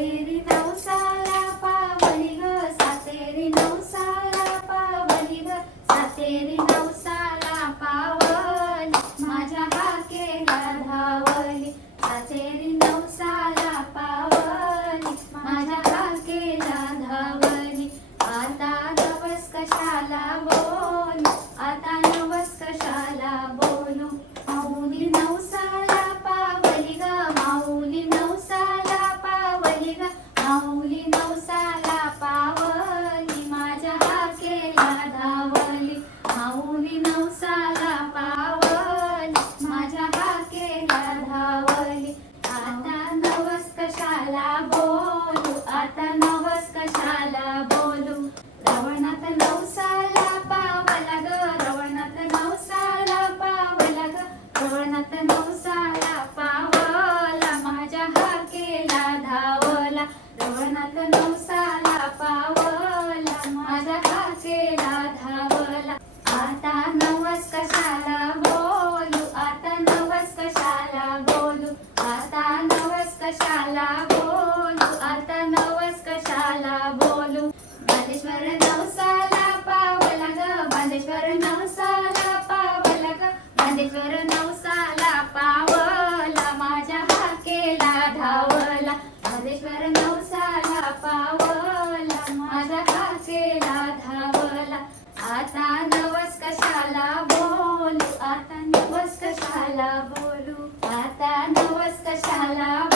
सातेरी नवसाला पावली ग सातेरी नवसाला पावली ग सातेरी माऊली नवसाला पावली माझ्या हाकेला धावली. माऊली नवसाला पावली माझ्या हाकेला धावली. आता नवस कशाला बोलू? आता नव कशाला बोलू रवणात नवसाला पावला ग रवणात नवसाला पावला ग रवणात नवसाला पावला माझ्या हाकेला धावला वेळा धावला. आता नवस कशाला बोलू? आता नवस कशाला बोलू? आता नवस कशाला